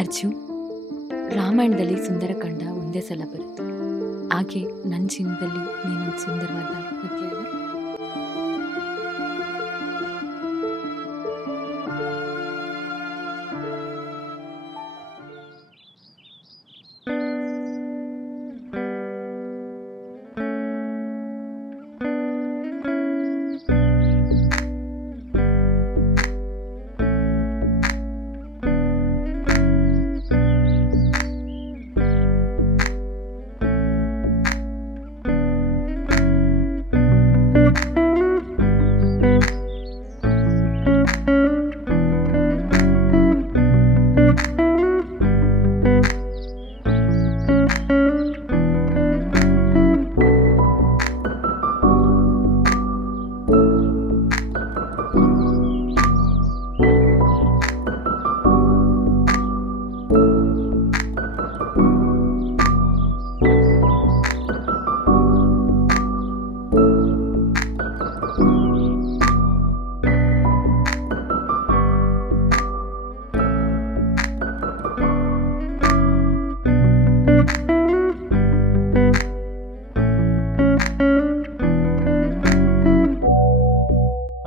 ಅರ್ಜು, ರಾಮಾಯಣದಲ್ಲಿ ಸುಂದರಕಾಂಡ ಒಂದೇ ಸಲ ಬರುತ್ತೆ. ಹಾಗೆ ನನ್ನ ಜೀವನದಲ್ಲಿ ನೀನೊಂದು ಸುಂದರವಾದ ಅಧ್ಯಾಯ.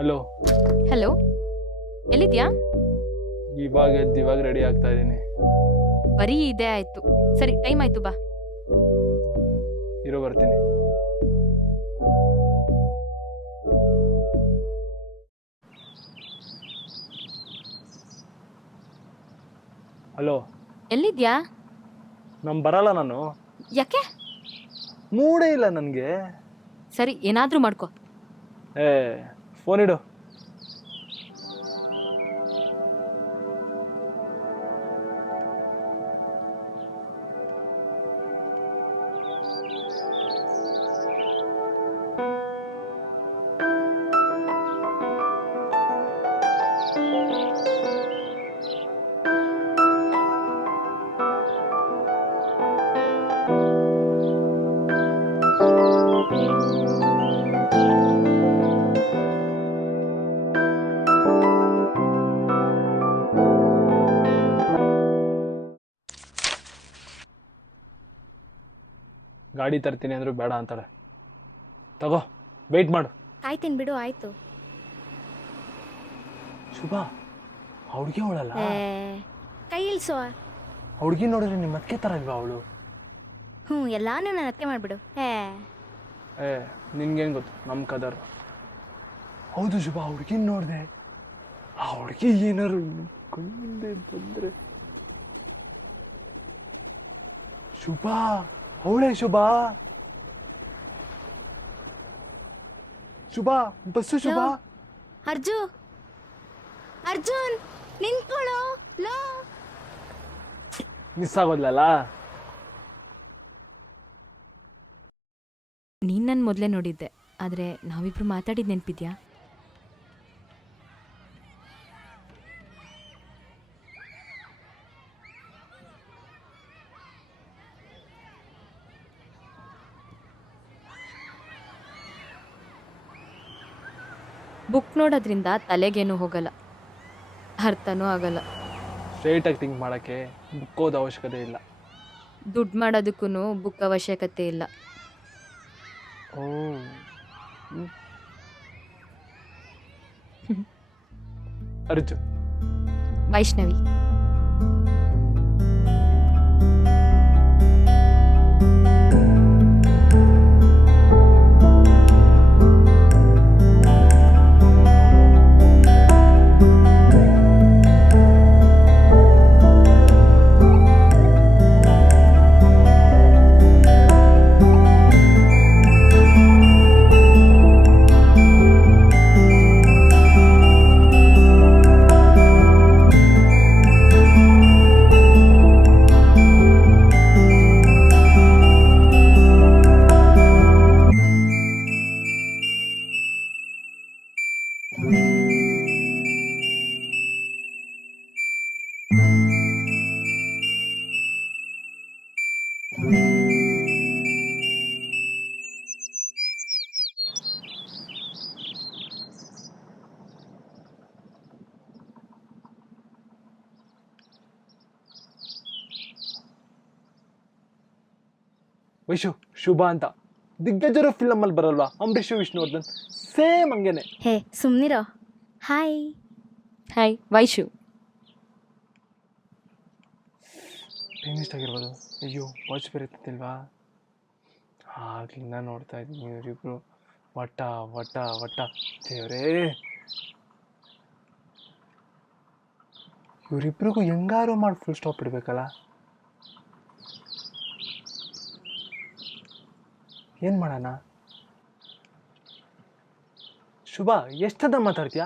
ಹಲೋ. ಹಲೋ, ಎಲ್ಲಿದ್ಯಾ? ಇವಾಗ ರೆಡಿ ಆಗ್ತಾ ಇದ್ದೀನಿ. ಬರೀ ಇದೇ ಆಯ್ತು. ಸರಿ, ಟೈಮ್ ಆಯ್ತು, ಬಾ. ಬರ್ತೀನಿ. ಹಲೋ. ಎಲ್ಲಿದ್ಯಾ? ಬರಲ್ಲ ನಾನು. ಯಾಕೆ? ಮೂಡೇ ಇಲ್ಲ ನನಗೆ. ಸರಿ, ಏನಾದ್ರೂ ಮಾಡ್ಕೋ. ಫೋನ್ ಇಡು. ಗಾಡಿ ತರ್ತೀನಿ ಅಂದ್ರೂ ಬೇಡ ಅಂತಾಳೆ. ತಗೋ, ವೆಯ್ಟ್ ಮಾಡು. ಆಯ್ತೀನಿ ಬಿಡು. ಆಯ್ತು. ಶುಭ, ಹುಡುಗಿ ಅವಳಲ್ಲ. ಕೈ ಇಲ್ಸೋ. ಹುಡುಗಿ ನೋಡಿದ್ರೆ ನಿಮ್ಮ ಅತ್ತೆ ತರ ಇಲ್ವಾ ಅವಳು? ಎಲ್ಲಾನು ನನ್ನ ಅತ್ತೆ ಮಾಡ್ಬಿಡು. ನಿನ್ಗೇನು ಗೊತ್ತು ನಮ್ಮ ಕದರ್. ಹೌದು ಶುಭ, ಹುಡುಗಿನ ನೋಡಿದೆ. ಆ ಹುಡುಗಿ ಏನಾರು ಕಣ್ಮುಂದೆ ಬಂದ್ರೆ. ಶುಭ, ಅವಳೇ ಶುಭ. ಶುಭ, ಬಸ್ಸು ಶುಭ. ಅರ್ಜುನ್ ನಿಂತ್ಕೊಳ್ಳೋ. ಮಿಸ್ ಆಗೋದ್ಲಲ್ಲ. ನೀನ್ ನನ್ನ ಮೊದಲೇ ನೋಡಿದ್ದೆ, ಆದರೆ ನಾವಿಬ್ರು ಮಾತಾಡಿದ್ ನೆನಪಿದ್ಯಾ? ಬುಕ್ ನೋಡೋದ್ರಿಂದ ತಲೆಗೇನು ಹೋಗಲ್ಲ, ಅರ್ಥನೂ ಆಗಲ್ಲ. ಸ್ಟ್ರೈಟಾಗಿ ಥಿಂಕ್ ಮಾಡೋಕ್ಕೆ ಬುಕ್ ಓದೋ ಅವಶ್ಯಕತೆ ಇಲ್ಲ. ದುಡ್ಡು ಮಾಡೋದಕ್ಕೂ ಬುಕ್ ಅವಶ್ಯಕತೆ ಇಲ್ಲ. ಅರ್ಜುನ್. ವೈಷ್ಣವಿ. ವೈಶು ಶುಭ ಅಂತ ದಿಗ್ಗಜರು ಫಿಲಮಲ್ಲಿ ಬರಲ್ವಾ ಅಂಬರೀಷು ವಿಷ್ಣುವರ್ಧನ್ ಸೇಮ್ ಹಂಗೇನೆ. ಹೇ ಸುಮ್ನಿರೋ. ಹಾಯ್. ಹಾಯ್ ವೈಶು. ಟೈಮ್ ಇಷ್ಟ ಆಗಿರ್ಬೋದು. ಅಯ್ಯೋ ವಾಚ್ ಬೇರೆ ಎತ್ತಿಲ್ವಾ? ಆಗ್ಲಿಂದ ನೋಡ್ತಾ ಇದ್ದೀನಿ ಇವರಿಬ್ರು ವಟ ವಟ ವಟ. ದೇವ್ರೇ, ಇವರಿಬ್ರಿಗೂ ಹೆಂಗಾರು ಮಾಡಿ ಫುಲ್ ಸ್ಟಾಪ್ ಇಡಬೇಕಲ್ಲ. ಏನು ಮಾಡೋಣ? ಶುಭ ಎಷ್ಟದ ಮಾತಾಡ್ತೀಯಾ?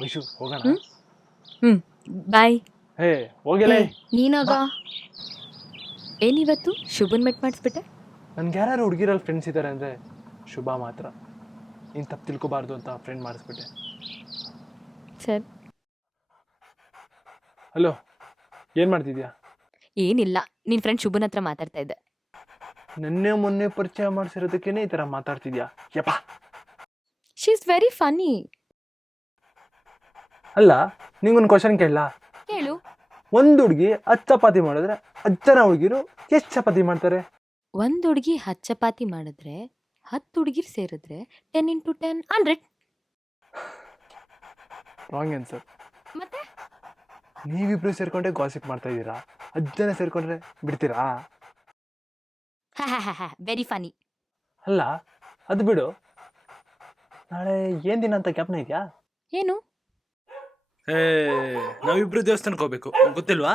ವೈಶು ಹೋಗೋಣ. ಬಾಯ್. ಹೇ ಹೋಗಿಲ್ಲ. ನೀನೋಗ. ಏನಿವತ್ತು ಶುಭನ್ ಮೆಟ್ ಮಾಡಿಸ್ಬಿಟ್ಟೆ? ನನ್ಗೆ ಯಾರು ಹುಡುಗಿರಲ್ಲಿ ಫ್ರೆಂಡ್ಸ್ ಇದ್ದಾರೆ ಅಂದರೆ ಶುಭ ಮಾತ್ರ. ನೀನು ತಪ್ಪು ತಿಳ್ಕೊಬಾರ್ದು ಅಂತ ಫ್ರೆಂಡ್ ಮಾಡಿಸ್ಬಿಟ್ಟೆ. ಸರ್ ಹಲೋ, ಏನು ಮಾಡ್ತಿದ್ಯಾ? ಏನಿಲ್ಲ, ನಿನ್ನ ಫ್ರೆಂಡ್ ಶುಭನ್ ಹತ್ರ ಮಾತಾಡ್ತಾ ಇದ್ದೆ. ಮೊನ್ನೆ ಪರಿಚಯ ಮಾಡಿಸಿರೋದಕ್ಕೇನೆ ಈ ಥರ ಮಾತಾಡ್ತಿದ್ಯಾ? ಯಪ್ಪ. She is very funny. ಅಲ್ಲ, ನಿಂಗೊಂದು ಕ್ವಶನ್ ಕೇಳಲ್ಲ? ಹೇಳು. ಒಂದು ಹುಡುಗಿ 10 ಚಪಾತಿ ಮಾಡಿದ್ರೆ 10 ಜನ ಹುಡುಗಿರು ಎಷ್ಟು ಚಪಾತಿ ಮಾಡ್ತಾರೆ? ಒಂದು ಹುಡುಗಿ 10 ಚಪಾತಿ ಮಾಡಿದ್ರೆ 10 ಹುಡುಗಿರು ಸೇರಿದ್ರೆ 10 × 10 100. Wrong answer. ಮತ್ತೆ ನೀವಿಬ್ರು ಸೇರ್ಕೊಂಡೆ ಗಾಸಿಪ್ ಮಾಡ್ತಾ ಇದ್ದೀರಾ. 10 ಜನ ಸೇರ್ಕೊಂಡ್ರೆ ಬಿಡ್ತೀರಾ? Very funny. ಅಲ್ಲ, ಅದು ಬಿಡು. ನಾಳೆ ಏನು ದಿನ ಅಂತ ಜ್ಞಾಪನ ಇದೆಯಾ? ಏನು? ನಾವಿಬ್ರು ದೇವಸ್ಥಾನಕ್ಕೆ ಹೋಗ್ಬೇಕು, ಗೊತ್ತಿಲ್ವಾ?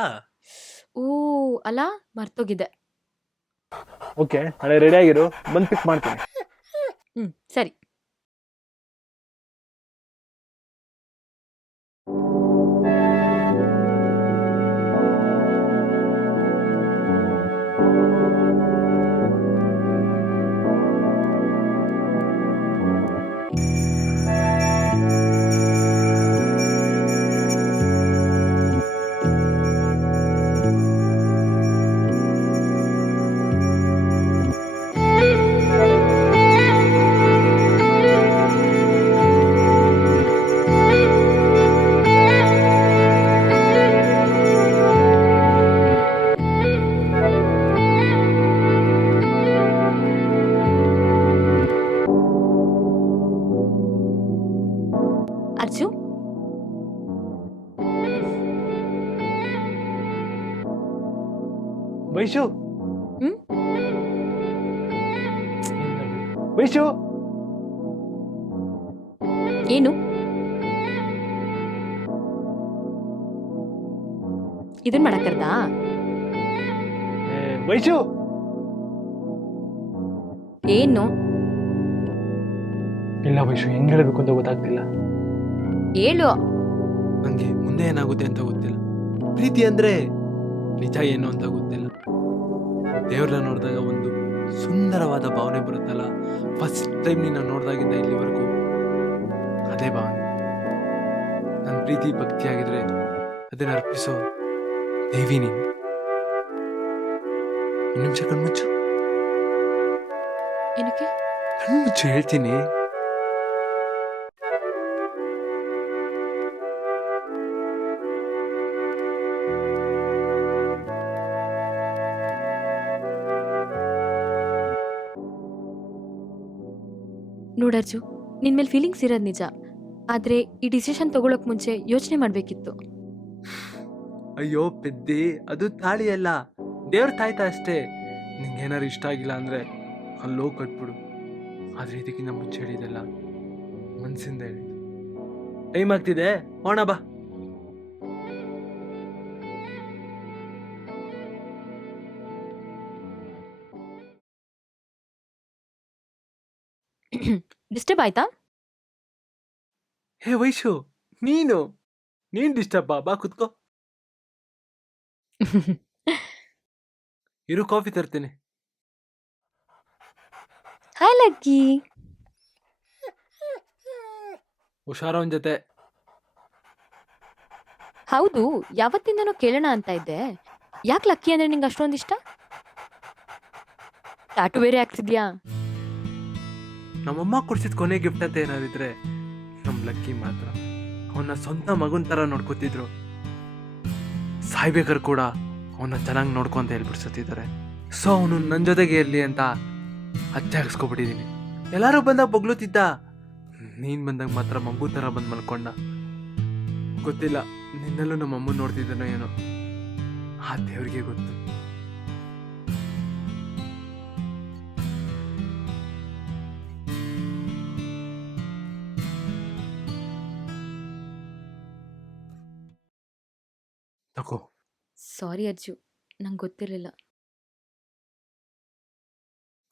ಓ ಅಲ್ಲ, ಮರ್ತೋಗಿದ್ದೆ. ಓಕೆ, ನಾಳೆ ರೆಡಿ ಆಗಿರು, ಬಂದು ಪಿಕ್ ಮಾಡ್ತೀನಿ. ಸರಿ. ಅರ್ಜು, ವೈಶು. ಹ್ಮ್? ವೈಶು, ಏನು? ಇದನ್ ಮಾಡಕ್ಕರ್ದಾ? ವೈಶು. ಏನು? ಇಲ್ಲ ವೈಶು, ಹೆಂಗ್ ಹೇಳಬೇಕು ಅಂತ ಗೊತ್ತಾಗ್ತಿಲ್ಲ. ಹೇಳು. ನಂಗೆ ಮುಂದೆ ಏನಾಗುತ್ತೆ ಅಂತ ಗೊತ್ತಿಲ್ಲ. ಪ್ರೀತಿ ಅಂದ್ರೆ ನಿಜ ಏನು ಅಂತ ಗೊತ್ತಿಲ್ಲ. ದೇವ್ರನ್ನ ನೋಡಿದಾಗ ಒಂದು ಸುಂದರವಾದ ಭಾವನೆ ಬರುತ್ತಲ್ಲ, ಫಸ್ಟ್ ಟೈಮ್ ನಿನ್ನ ನೋಡಿದಾಗಿಂದ ಇಲ್ಲಿವರೆಗೂ ಅದೇ ಭಾವನೆ. ನನ್ನ ಪ್ರೀತಿ ಭಕ್ತಿ ಆಗಿದ್ರೆ ಅದನ್ನ ಅರ್ಪಿಸೋ ದೇವಿ ನೀನು. ಒಂದು ನಿಮಿಷ ಕಣ್ಮುಚ್ಚು. ಏನಕ್ಕೆ? ಕಣ್ಮುಚ್ಚು, ಹೇಳ್ತೀನಿ. ನೋಡರ್ಜು, ನಿನ್ ಮೇಲೆ ಫೀಲಿಂಗ್ಸ್ ಇರೋದು ನಿಜ, ಆದ್ರೆ ಈ ಡಿಸಿಷನ್ ತಗೊಳಕ್ ಮುಂಚೆ ಯೋಚನೆ ಮಾಡ್ಬೇಕಿತ್ತು. ಅಯ್ಯೋ ಪೆದ್ದಿ, ಅದು ತಾಳಿ ಅಲ್ಲ, ದೇವ್ರ ತಾಯ್ತ ಅಷ್ಟೇ. ನಿಂಗೇನಾರು ಇಷ್ಟ ಆಗಿಲ್ಲ ಅಂದ್ರೆ ಅಲ್ಲೋ ಕಟ್ಬಿಡು. ಆದ್ರೆ ಇದಕ್ಕಿಂತ ಮುಂಚೆ ಹೇಳಿದೆಲ್ಲ ಮನ್ಸಿಂದ ಹೇಳಿದ್ದು. ಟೈಮ್ ಆಗ್ತಿದೆ, ಹೋಣ ಬಾ. ಡಿಸ್ಟರ್ಬ್ ಆಯ್ತಾ? ಹೇ ವೈಶು, ನೀನ್ ಡಿಸ್ಟರ್ಬ್ ಬಾ ಕುತ್ಕೋ. ಇರು, ಕಾಫಿ ತರ್ತೀನಿ. Hi Lucky. ಹುಷಾರ ಅವನ ಜೊತೆ. ಹೌದು, ಯಾವತ್ತಿಂದನೂ ಕೇಳೋಣ ಅಂತ ಇದ್ದೆ. ಯಾಕೆ ಲಕ್ಕಿ ಅಂದ್ರೆ ನಿಂಗೆ ಅಷ್ಟೊಂದಿಷ್ಟ? ಟಾಟು ಬೇರೆ ಹಾಕ್ತಿದ್ಯಾ? ನಮ್ಮಮ್ಮ ಕೊಡ್ಸಿದ ಕೊನೆ ಗಿಫ್ಟ್ ಅಂತ ಏನಾದಿದ್ರೆ ನಮ್ ಲಕ್ಕಿ ಮಾತ್ರ. ಅವನ್ನ ಸ್ವಂತ ಮಗನ್ ತರ ನೋಡ್ಕೊತಿದ್ರು. ಸಾಯ್ಬೇಕಾದ್ರೆ ಕೂಡ ಅವನ್ನ ಚೆನ್ನಾಗಿ ನೋಡ್ಕೊಂತ ಹೇಳ್ಬಿಡ್ಸತ್ತಿದ್ದಾರೆ. ಸೊ ಅವನು ನನ್ನ ಜೊತೆಗೆ ಇರಲಿ ಅಂತ ಹಚ್ಚೆ ಹಾಕಿಸ್ಕೊಬಿಟ್ಟಿದ್ದೀನಿ. ಎಲ್ಲರೂ ಬಂದಾಗ ಬೊಗ್ಲುತ್ತಿದ್ದ, ನೀನು ಬಂದಾಗ ಮಾತ್ರ ಮಗು ಥರ ಬಂದು ಮಲ್ಕೊಂಡ. ಗೊತ್ತಿಲ್ಲ, ನಿನ್ನಲ್ಲೂ ನಮ್ಮ ಅಮ್ಮ ನೋಡ್ತಿದ್ದಾನೋ ಏನೋ, ಆ ದೇವ್ರಿಗೆ ಗೊತ್ತು. ತಗೋ, ಸಾರಿ ಅರ್ಜು, ನಂಗೆ ಗೊತ್ತಿರಲಿಲ್ಲ.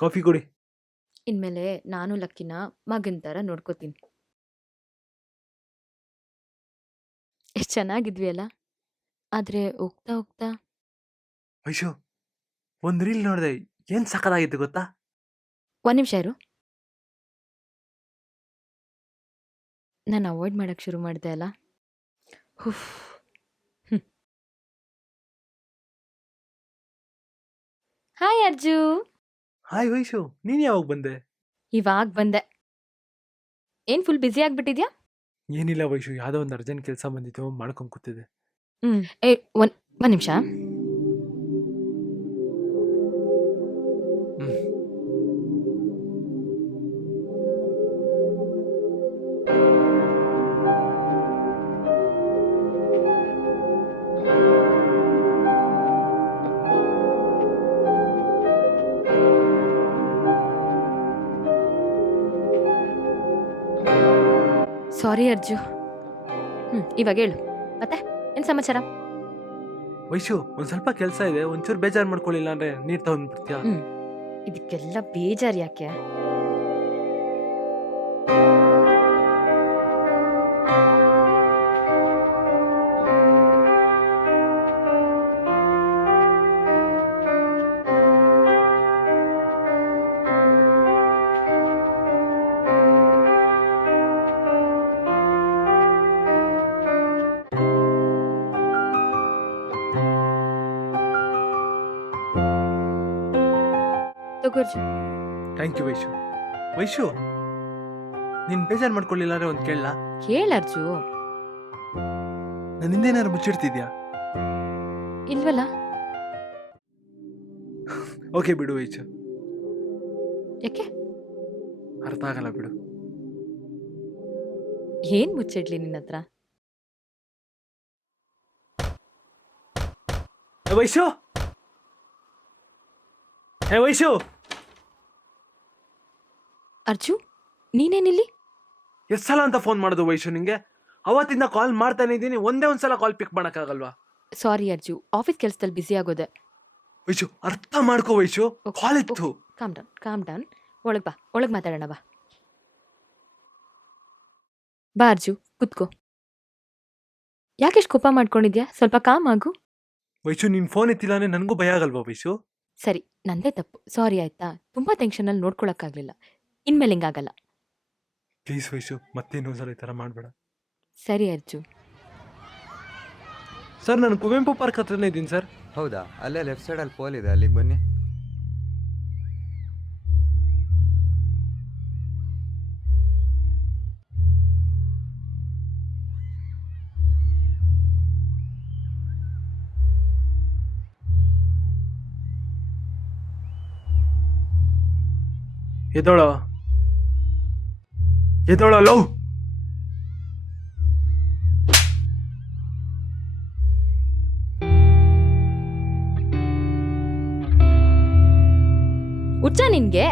ಕಾಫಿ ಕೊಡಿ. ಇನ್ಮೇಲೆ ನಾನು ಲಕ್ಕಿನ ಮಗನ ಥರ ನೋಡ್ಕೋತೀನಿ. ಎಷ್ಟು ಚೆನ್ನಾಗಿದ್ವಿ ಅಲ್ಲ. ಆದರೆ ಹೋಗ್ತಾ ಹೋಗ್ತಾ ವೈಶು, ಒಂದು ರೀಲ್ ನೋಡಿದೆ, ಏನು ಸಕ್ಕತ್ತಾಗಿತ್ತು ಗೊತ್ತಾ? ಒಂದು ನಿಮಿಷ ಇರು. ನಾನು ಅವಾಯ್ಡ್ ಮಾಡೋಕ್ಕೆ ಶುರು ಮಾಡಿದೆ ಅಲ್ಲ. ಹುಫ್. ಹಾಯ್ ಅರ್ಜು. ಹಾಯ್ ವೈಶು, ನೀನು ಯಾವಾಗ ಬಂದೆ? ಇವಾಗ ಬಂದೆ. ಏನು ಫುಲ್ ಬ್ಯುಸಿ ಆಗಿಬಿಟ್ಟಿದ್ಯಾ? ಏನಿಲ್ಲ ವೈಶು, ಯಾವುದೋ ಒಂದು ಅರ್ಜೆಂಟ್ ಕೆಲಸ ಬಂದಿತ್ತು, ಮಾಡ್ಕೊಂಡು ಕೂತಿದ್ದೆ. ಏ ಒಂದು ನಿಮಿಷ. ಸಾರಿ ಅರ್ಜು. ಇವಾಗ ಹೇಳು, ಮತ್ತೆ ಏನು ಸಮಾಚಾರ? ವೈಶು, ಒಂದು ಸ್ವಲ್ಪ ಕೆಲಸ ಇದೆ, ಒಂಚೂರು ಬೇಜಾರು ಮಾಡ್ಕೊಳ್ಳಿಲ್ಲ ಅಂದರೆ ನೀರು ತಗೊಂಡ್ಬಿಡ್ತೀಯಾ? ಇದಕ್ಕೆಲ್ಲ ಬೇಜಾರು ಯಾಕೆ? ತಗೋರ್ಜು. Thank you Vaishu. ವೈಶು, ನೀನು ಬೇಜಾರು ಮಾಡ್ಕೊಳ್ಳಿಲ್ಲ ಅಂದರೆ ಒಂದು ಕೇಳಲ್ಲ? ಕೇಳರ್ಜು. ನನ್ನ ಹಿಂದೇನಾದ್ರು ಮುಚ್ಚಿಡ್ತಿದ್ಯಾ? ಇಲ್ವಲ್ಲ. ಓಕೆ ಬಿಡು ವೈಶು, ಯಾಕೆ? ಅರ್ಥ ಆಗಲ್ಲ ಬಿಡು. ಏನು ಮುಚ್ಚಿಡ್ಲಿ ನಿನ್ನ ಹತ್ರ? ವೈಶು, ಹೇ ವೈಶು. ಅರ್ಜು, ನೀನೇನಿಲ್ಲಿ? ಎಷ್ಟು ಸಲ ಅಂತ ಫೋನ್ ಮಾಡೋದು ವೈಶು ನಿಂಗೆ? ಅವತ್ತಿಂದ ಕಾಲ್ ಮಾಡ್ತಾನೆ ಇದ್ದೀನಿ, ಒಂದೇ ಒಂದ್ಸಲ ಕಾಲ್ ಪಿಕ್ ಮಾಡೋಕ್ಕಾಗಲ್ವಾ? ಸಾರಿ ಅರ್ಜು, ಆಫೀಸ್ ಕೆಲಸದಲ್ಲಿ ಬ್ಯುಸಿ ಆಗೋದೆ. ವೈಶು, ಅರ್ಥ ಮಾಡ್ಕೋ ವೈಶು, ಕಾಲ್ ಇತ್ತು. Calm down. ಒಳಗೆ ಬಾ, ಒಳಗೆ ಮಾತಾಡೋಣ ಬಾ. ಬಾ ಅರ್ಜು, ಕುತ್ಕೋ. ಯಾಕೆಷ್ಟು ಕೋಪ ಮಾಡ್ಕೊಂಡಿದ್ಯಾ? ಸ್ವಲ್ಪ ಕಾಮ್ ಆಗು. ವೈಶು, ನೀನು ಫೋನ್ ಎತ್ತಿಲ್ಲ ಅಂದರೆ ನನಗೂ ಭಯ ಆಗಲ್ವಾ ವೈಶು? ಸರಿ, ನಂದೇ ತಪ್ಪು, ಸಾರಿ ಆಯ್ತಾ? ತುಂಬ ಟೆನ್ಷನಲ್ಲಿ ನೋಡ್ಕೊಳಕ್ಕಾಗಲಿಲ್ಲ. ಇನ್ಮೇಲೆ ಹಿಂಗಾಗಲ್ಲ. ಪ್ಲೀಸ್ ವೈಶು, ಮತ್ತೆ ಇನ್ನೊಂದ್ಸಲ ಈ ಥರ ಮಾಡಬೇಡ. ಸರಿ ಅರ್ಜು. ಸರ್, ನಾನು ಕುವೆಂಪು ಪಾರ್ಕ್ ಹತ್ರನೇ ಇದ್ದೀನಿ ಸರ್. ಹೌದಾ? ಅಲ್ಲೇ ಲೆಫ್ಟ್ ಸೈಡಲ್ಲಿ ಪೋಲ್ ಇದೆ, ಅಲ್ಲಿಗೆ ಬನ್ನಿ. ಎದೋಳ ಲವ್. ಹುಚ್ಚ ನಿನ್ಗೆ?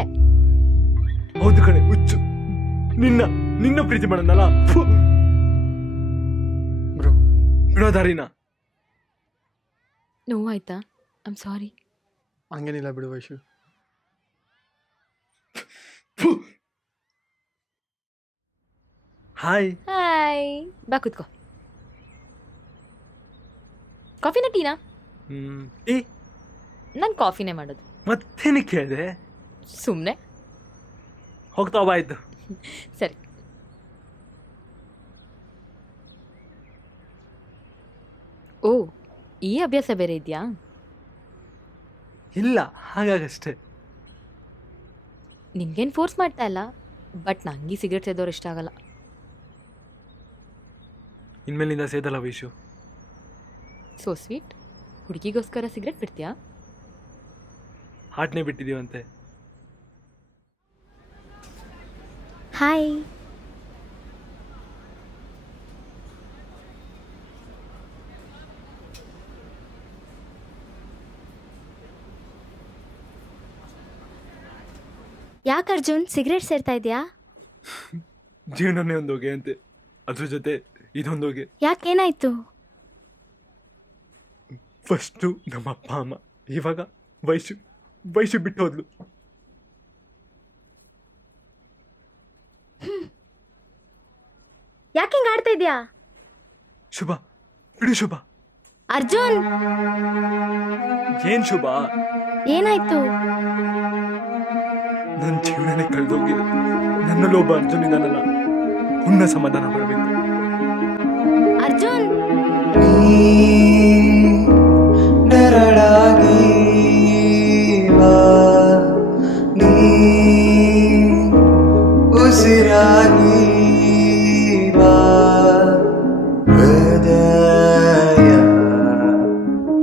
ಹೌದು ಕಣೆ, ಹುಚ್ಚು. ನಿನ್ನ ಪ್ರೀತಿ ಮಾಡೋದಲ್ಲ. ಬ್ರೋ, ಬಿಡೋ ದಾರಿನ. ನೋವಾಯ್ತಾ? I'm sorry. ಹಂಗೇನಿಲ್ಲ ಬಿಡು ವೈಶು. ಹಾಯ್. ಹಾಯ್, ಬಾ ಕುತ್ಕೋ. ಕಾಫಿನ ಟೀನಾ? ಟೀ. ನಾನು ಕಾಫಿನೇ ಮಾಡೋದು. ಮತ್ತೇನಕ್ಕೆ ಕೇಳಿದೆ? ಸುಮ್ಮನೆ. ಹೋಗ್ತಾ ಬಾ ಆಯ್ತು. ಸರಿ. ಓ, ಈ ಅಭ್ಯಾಸ ಬೇರೆ ಇದೆಯಾ? ಇಲ್ಲ, ಹಾಗಾಗಷ್ಟೇ. ನಿನ್ಗೇನು ಫೋರ್ಸ್ ಮಾಡ್ತಾ ಇಲ್ಲ, ಬಟ್ ನಂಗೆ ಸಿಗರೇಟ್ ಸೇದೋರು ಇಷ್ಟ ಆಗಲ್ಲ. ಇನ್ಮೇಲಿಂದ ಸೇದಲ್ಲ ವೈಶು. So sweet. ಹುಡುಗಿಗೋಸ್ಕರ ಸಿಗರೇಟ್ ಬಿಡ್ತೀಯಾ? ಹಾಟ್ನೇ ಬಿಟ್ಟಿದ್ದೀವಂತೆ. ಹಾಯ್. ಯಾಕೆ ಅರ್ಜುನ್ ಸಿಗರೇಟ್ ಸೇರ್ತಾ ಇದೆಯಾ? ಜೀವನನೇ ಒಂದು ಹೊಗೆ ಅಂತೆ, ಅದ್ರ ಜೊತೆ ಇದೊಂದು ಹೊಗೆ. ಯಾಕೇನಾಯ್ತು? ಫಸ್ಟು ನಮ್ಮ ಅಪ್ಪ ಅಮ್ಮ, ಇವಾಗ ವಯಸ್ಸು ಬಿಟ್ಟು ಹೋದ್ಲು. ಯಾಕೆ ಹಿಂಗೆ ಆಡ್ತಾ ಇದೆಯಾ? ಶುಭ ಬಿಡು ಶುಭ. ಅರ್ಜುನ್ ಏನ್ ಶುಭ? ಏನಾಯ್ತು? ನನ್ನ ಜೀವನನೇ ಕಳೆದೋಗಿದೆ. ನನ್ನಲ್ಲಿ ಒಬ್ಬ ಅರ್ಜುನ್ ಇದ್ದಾನಲ್ಲ, ಉನ್ನ ಸಮಾಧಾನ ಮಾಡಬೇಕು. ಅರ್ಜುನ್ ನೆರಳಾಗಿ ಬಾ, ನೀ ಉಸಿರಾಗಿ ಬಾ, ಹೃದಯ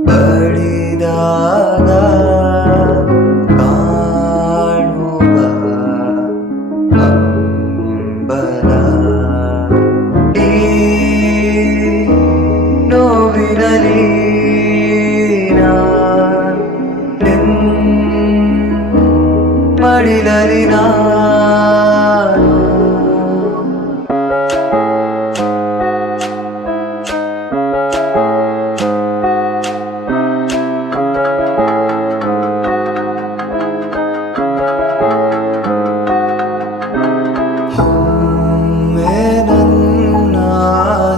ಬಡಿದಾಗ ಕಾಣುವ ಹಂಬಲ, ಈ ನೋವಿನಲಿ ಮಡಿಲಲಿ ನಾನು ಒಮ್ಮೆ ನನ್ನ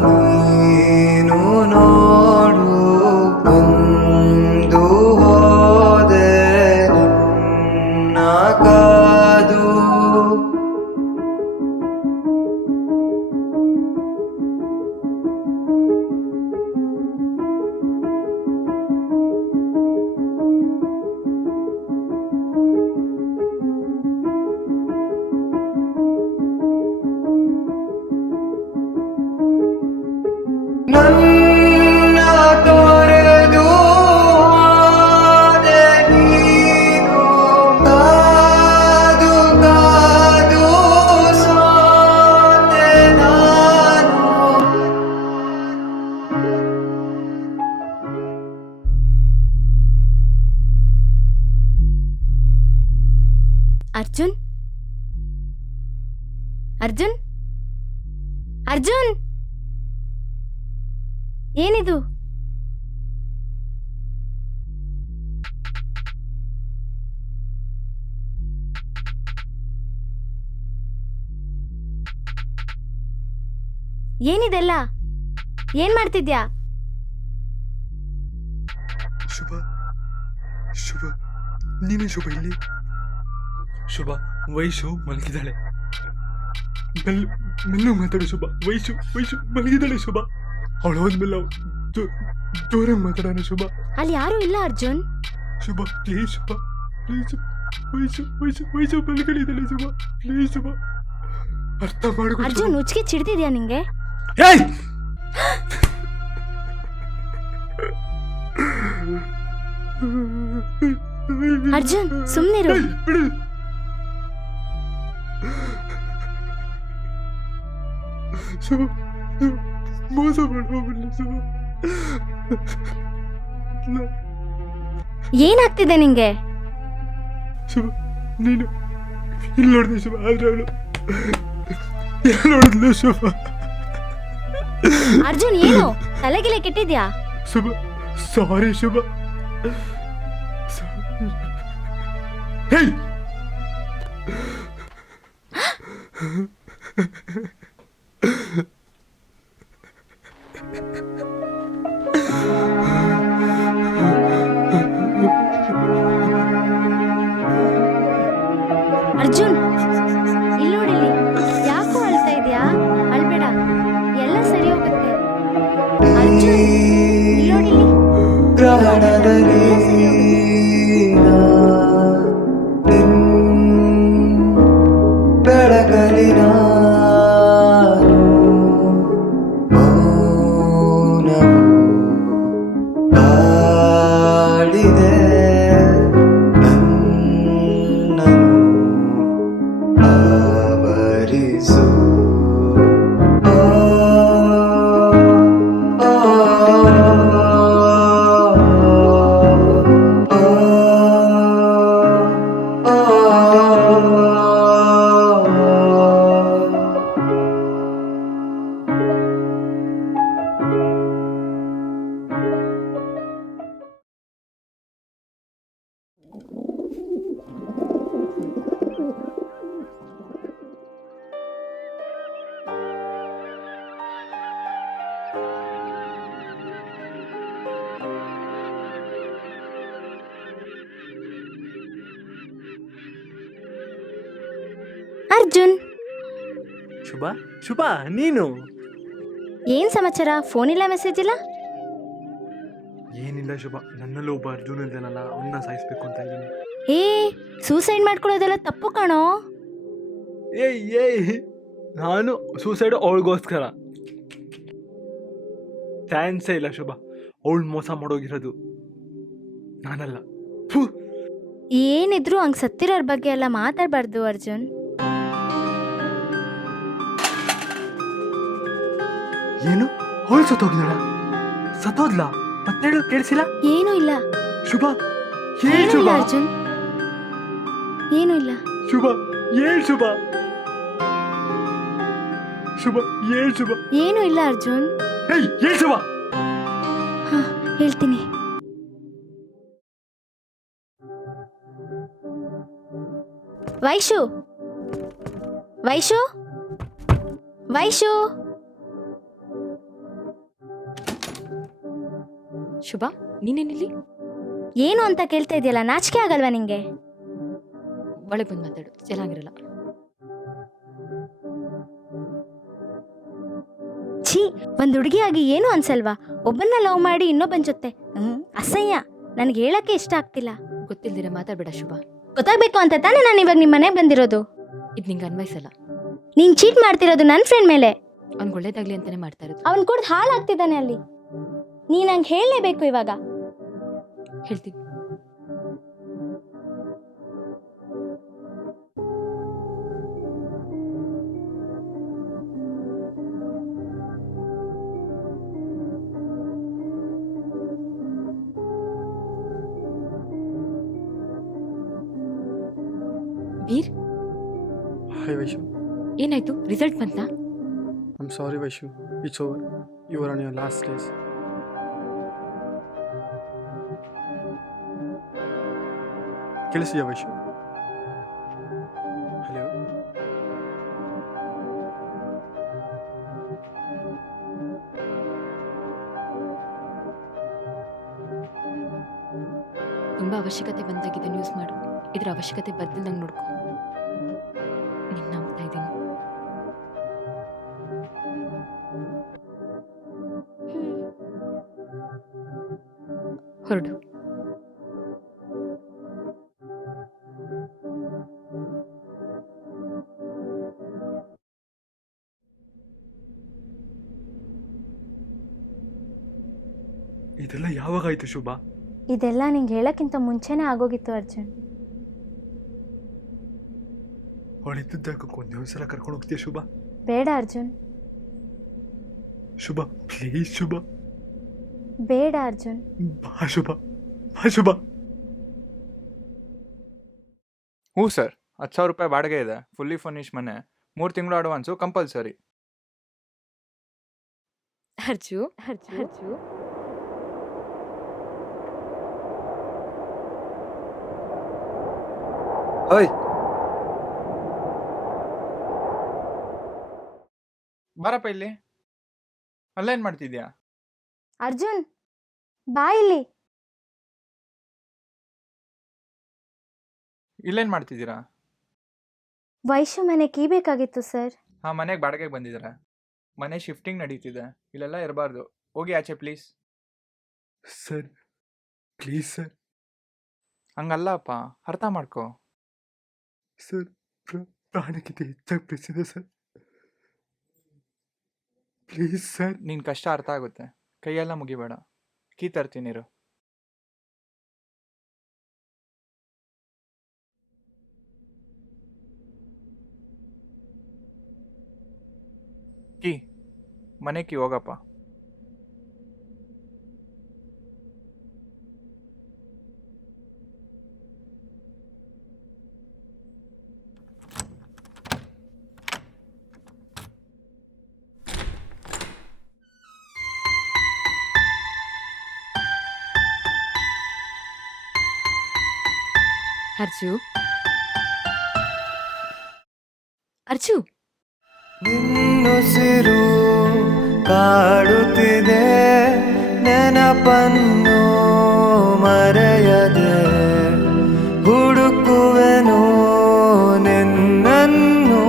ನೀನು ನೋಡು, ಬಂದು ಹೋದೆ ನನ್ನ ಕಾದು. ನನ್ನ ತೊರೆದು ಹೋದೆ ನೀನು, ಕಾದು ಕಾದು ಸೋತೆ ನಾನು. ಅರ್ಜುನ್ ಅರ್ಜುನ್ ಅರ್ಜುನ್ ಏನಿದು? ಏನಿದೆಲ್ಲ? ಏನ್ ಮಾಡ್ತಿದ್ಯಾ? ಶುಭ ಶುಭ ನೀನೇ ಶುಭ ಇಲ್ಲಿ. ಶುಭ, ವಯಸ್ಸು ಮಲಗಿದ್ದಾಳೆ. ಮೆಲ್ಲು ಮಾತಾಡು ಶುಭ. ವಯಸ್ಸು ಮಲಗಿದ್ದಾಳೆ ಶುಭ. ಅವಳು ಹೋದ್ಮೇಲೆ ಜೋರಾಗಿ ಮಾತಾಡೋಣ ಶುಭ. ಅಲ್ಲಿ ಯಾರೂ ಇಲ್ಲ ಅರ್ಜುನ್. ಶುಭ ಪ್ಲೀಸ್ ಶುಭ, ಪ್ಲೀಸ್. ವಯಸ್ಸು ಮಲಗಿದ್ದಾಳೆ ಶುಭ, ಪ್ಲೀಸ್ ಶುಭ, ಅರ್ಥ ಮಾಡ್ಕೊಂಡು. ಅರ್ಜುನ್ ಹುಚ್ಚಿಗೆ ಚಿಡ್ತಿದ್ಯಾ ನಿಂಗೆ? ಏಯ್! ಅರ್ಜುನ್ ಸುಮ್ನಿರು. ಬಿಡು. ಶುಭ, ಮೋಸ ಮಾಡೋಬಿಡ್ಲಿ ಶುಭ. ಏನಾಗ್ತಿದೆ ನಿಂಗೆ? ಶುಭ, ನೀನು ಇಲ್ಲಿ ನೋಡಿದೆ ಶುಭ, ಆದ್ರೆ ಅವಳು ಎಲ್ಲ ನೋಡಿದ್ಲು ಶುಭ. ಅರ್ಜುನ್ ಏನು ತಲೆಗಿಲೆ ಕೆಟ್ಟಿದ್ಯಾ? ಶುಭ ಸಾರಿ ಶುಭ. ಹೇಯ್! ಅರ್ಜುನ್ ಇಲ್ಲಿ ನೋಡಿಲ್ಲಿ, ಯಾಕೋ ಅಳ್ತಾ ಇದೆಯಾ? ಅಳ್ಬೇಡ, ಎಲ್ಲ ಸರಿ ಹೋಗುತ್ತೆ. ಅರ್ಜುನ್ ಇಲ್ಲಿ ನೋಡಿಲ್ಲಿ, ಗ್ರಹಣದಲ್ಲಿ ಬೆಳಕಲಿ ನಾನು ಮೌನವು ಕಾಡಿದೆ ನನ್ನ ಅರ್ಜುನ್, ಶುಭ ಶುಭ ನೀನು ಏನ್ ಸಮಾಚಾರ? ಫೋನ್ ಇಲ್ಲ, ಮೆಸೇಜ್ ಇಲ್ಲ. ಏನಿಲ್ಲ ಶುಭ, ನನ್ನಲ್ಲಿ ಒಬ್ಬ ಅರ್ಜುನ್ ಇದ್ದಾನಲ್ಲ, ಅವನ್ನ ಸಾಯಿಸ್ಬೇಕು ಅಂತ ಇದ್ದೀನಿ. ಏ, ಸೂಸೈಡ್ ಮಾಡ್ಕೊಳ್ಳೋದೆಲ್ಲ ತಪ್ಪು ಕಾಣೋ. ಏಯ್ ನಾನು ಸೂಸೈಡ್ ಅವಳಿಗೋಸ್ಕರ. ಚಾನ್ಸೇ ಇಲ್ಲ ಶುಭ, ಅವಳು ಮೋಸ ಮಾಡೋಗಿರೋದು ನಾನಲ್ಲ. ಥು. ಏನಿದ್ರು ಹಂಗ್ ಸತ್ತಿರೋರ್ ಬಗ್ಗೆ ಎಲ್ಲ ಮಾತಾಡ್ಬಾರ್ದು ಅರ್ಜುನ್. ಏನು, ಅವಳು ಸತ್ತೋಗಿದ್ದಾಳ? ಸತ್ತೋದ್ಲಾ? ಮತ್ತೇಳು ಕೇಳಿಸಿಲ್ಲ? ಏನೂ ಇಲ್ಲ, ಶುಭ ಏನ್ ಏನೂ ಶುಭ? ಇಲ್ಲ ಅರ್ಜುನ್, ಏನೂ ಇಲ್ಲ. ಶುಭ ಏನ್ ಶುಭ? ಶುಭ ಏನ್ ಶುಭ? ಏನೂ ಇಲ್ಲ ಅರ್ಜುನ್. ಏಯ್ ಏನ್ ಶುಭ? ಹಾ, ಹೇಳ್ತೀನಿ. ವೈಶು, ವೈಶು, ವೈಶು. ಶುಭ, ನೀನೇನಿಲ್ಲಿ? ಏನು ಅಂತ ಕೇಳ್ತಾ ಇದೆಯಲ್ಲ, ನಾಚಿಕೆ ಆಗಲ್ವಾ ನಿಂಗೆ? ಒಳಗೆ ಬಂದು ಮಾತಾಡು, ಚೆನ್ನಾಗಿರಲ್ಲ. ಛೀ, ಒಂದ್ ಹುಡುಗಿಯಾಗಿ ಏನು ಅನ್ಸಲ್ವಾ? ಒಬ್ಬನ್ನ ಲವ್ ಮಾಡಿ ಇನ್ನೊಬ್ಬನ ಜೊತೆ ಅಸಹ್ಯ. ನನ್ಗೆ ಹೇಳಕ್ಕೆ ಇಷ್ಟ ಆಗ್ತಿಲ್ಲ. ಗೊತ್ತಿಲ್ದಿರ ಮಾತಾಡ್ಬೇಡ ಶುಭ. ಗೊತ್ತಾಗ್ಬೇಕು ಅಂತ ತಾನೇ ನಾನು ಇವಾಗ ನಿಮ್ಮ ಮನೆಗೆ ಬಂದಿರೋದು. ಇದು ನಿಂಗೆ ಅನ್ವಯಿಸಲ್ಲ. ನೀನ್ ಚೀಟ್ ಮಾಡ್ತಿರೋದು ನನ್ನ ಫ್ರೆಂಡ್ ಮೇಲೆ. ಅವ್ನಿಗೆ ಒಳ್ಳೇದಾಗ್ಲಿ ಅಂತಾನೆ ಮಾಡ್ತಾ ಇರೋದು. ಅವನ್ ಕುಡ್ದು ಹಾಳಾಗ್ತಿದ್ದಾನೆ ಅಲ್ಲಿ. ನೀನ್ ನಂಗೆ ಹೇಳಲೇಬೇಕು ಇವಾಗ. ಹೇಳ್ತೀನಿ. ವೀರ್, Hi Vaishu, ಏನಾಯ್ತು? ರಿಸಲ್ಟ್ ಬಂತಾ? I'm sorry Vaishu, it's over. You are on your last days. ಕೇಳಿಸಿದ್ಯಾ ವೈಶು? ಹಲೋ, ತುಂಬಾ ಅವಶ್ಯಕತೆ ಬಂದಾಗಿದೆ ನ್ಯೂಸ್ ಮಾಡು. ಇದ್ರ ಅವಶ್ಯಕತೆ ಬರ್ದಿಲ್ದಂಗೆ ನೋಡ್ಕೊ. ನಿನ್ನ ನಂಬ್ತಾ ಇದ್ದೀನಿ. ಹೊರಡು. ಇದೆಲ್ಲ ಯಾವಾಗಾಯ್ತು ಶುಭ? ಇದೆಲ್ಲ ನಿಂಗೆ ಹೇಳಕ್ಕಿಂತ ಮುಂಚೆನೇ ಆಗೋಗಿತ್ತು ಅರ್ಜುನ್. ಅವಳಿದ್ದಕ್ಕೆ ಒಂದೇ ಒಂದ್ಸಲ ಕರ್ಕೊಂಡು ಹೋಗ್ತೀಯ ಶುಭ? ಬೇಡ ಅರ್ಜುನ್, ಶುಭ ಪ್ಲೀಸ್ ಶುಭ. ಬೇಡ ಅರ್ಜುನ್. ಬಾ ಶುಭ, ಬಾ ಶುಭ. ಹ್ಞೂ ಸರ್, 10,000 ರೂಪಾಯಿ ಬಾಡಿಗೆ ಇದೆ, ಫುಲ್ಲಿ ಫರ್ನಿಶ್ ಮನೆ, 3 ತಿಂಗಳು ಅಡ್ವಾನ್ಸು ಕಂಪಲ್ಸರಿ. ಅರ್ಜು, ಅರ್ಜು, ಅರ್ಜು. ಓಯ್, ಬಾರಪ್ಪ ಇಲ್ಲಿ. ಅಲ್ಲೇನು ಮಾಡ್ತಿದ್ಯಾ? ಅರ್ಜುನ್, ಬಾ ಇಲ್ಲಿ. ಇಲ್ಲೇನು ಮಾಡ್ತಿದ್ದೀರಾ? ವೈಶು ಮನೆ ಕೀ ಬೇಕಾಗಿತ್ತು ಸರ್. ಹಾಂ, ಮನೆಗೆ ಬಾಡಿಗೆಗೆ ಬಂದಿದ್ದೀರಾ? ಮನೆ ಶಿಫ್ಟಿಂಗ್ ನಡೀತಿದೆ, ಇಲ್ಲೆಲ್ಲ ಇರಬಾರ್ದು. ಹೋಗಿ ಆಚೆ ಪ್ಲೀಸ್. Sir please sir. ಹಂಗಲ್ಲಪ್ಪ, ಅರ್ಥ ಮಾಡ್ಕೋ. ಸರ್ ಪ್ರಾಣಕ್ಕಿಂತ ಹೆಚ್ಚಾಗಿ ಪ್ರೀತಿಸಿದೆ ಸರ್. Please sir. ನಿನ್ನ ಕಷ್ಟ ಅರ್ಥ ಆಗುತ್ತೆ, ಕೈಯೆಲ್ಲ ಮುಗಿಬೇಡ. ಕೀ ತರ್ತೀನಿರು. ಕೀ, ಮನೆ ಕೀ, ಹೋಗಪ್ಪ. ಅರ್ಜು, ಅರ್ಜು. ನಿನ್ನುಸಿರು ಕಾಡುತ್ತಿದೆ, ನೆನಪನ್ನು ಮರೆಯದೆ ಹುಡುಕುವೆನು ನಿನ್ನನ್ನು.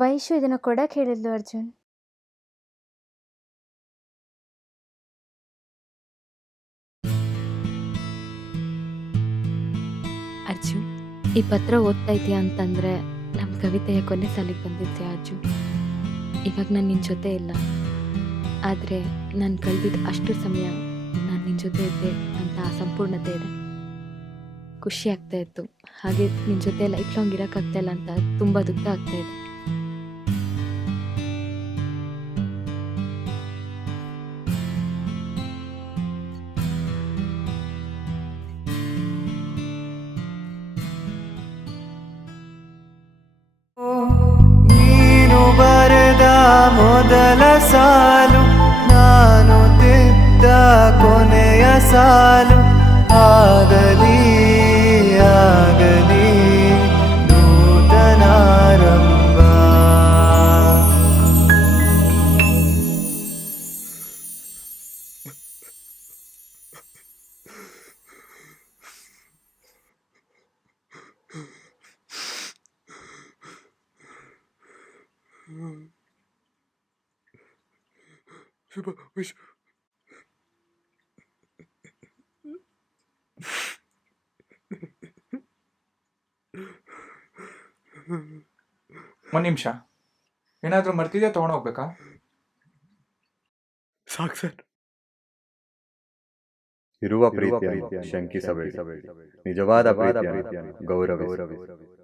ವೈಶು ಇದನ್ನು ಕೊಡಕ್ಕೆ ಹೇಳಿದ್ಲು ಅರ್ಜುನ್. ಅರ್ಜುನ್, ಈ ಪತ್ರ ಓದ್ತಾ ಇದೆಯಾ ಅಂತಂದರೆ ನಮ್ಮ ಕವಿತೆಯ ಕೊನೆ ಸಾಲಿಗೆ ಬಂದಿದ್ಯಾ ಅರ್ಜುನ್? ಇವಾಗ ನಾನು ನಿನ್ನ ಜೊತೆ ಇಲ್ಲ, ಆದರೆ ನಾನು ಕಳೆದಿದ್ದ ಅಷ್ಟು ಸಮಯ ನಾನು ನಿನ್ನ ಜೊತೆ ಇದ್ದೆ ಅಂತ ಅಸಂಪೂರ್ಣತೆ ಇದೆ. ಖುಷಿ ಆಗ್ತಾ ಇತ್ತು, ಹಾಗೆ ನಿನ್ನ ಜೊತೆ ಲೈಫ್ ಲಾಂಗ್ ಇರೋಕ್ಕಾಗ್ತಾ ಇಲ್ಲ ಅಂತ ತುಂಬ ದುಃಖ ಆಗ್ತಾ ಇದೆ. ನೀನು ಬರೆದ ಮೊದಲ ಸಾಲು, ನಾನು ತಿದ್ದ ಕೊನೆಯ ಸಾಲು, ಆಗಲಿ ಆಗಲಿ ನೂತನಾರಂಭ. ವೈಶು, ಒಂದು ನಿಮಿಷ, ಏನಾದರೂ ಮರ್ತಿದ್ಯಾ? ತೊಗೊಂಡೋಗ್ಬೇಕಾ? ಸಾಕು ಸರ್. ಇರುವ ಪ್ರೀತಿಯನ್ನು ಶಂಕಿಸಬೇಡಿ, ನಿಜವಾದ ಪ್ರೀತಿಯನ್ನು ಗೌರವಿಸಿ.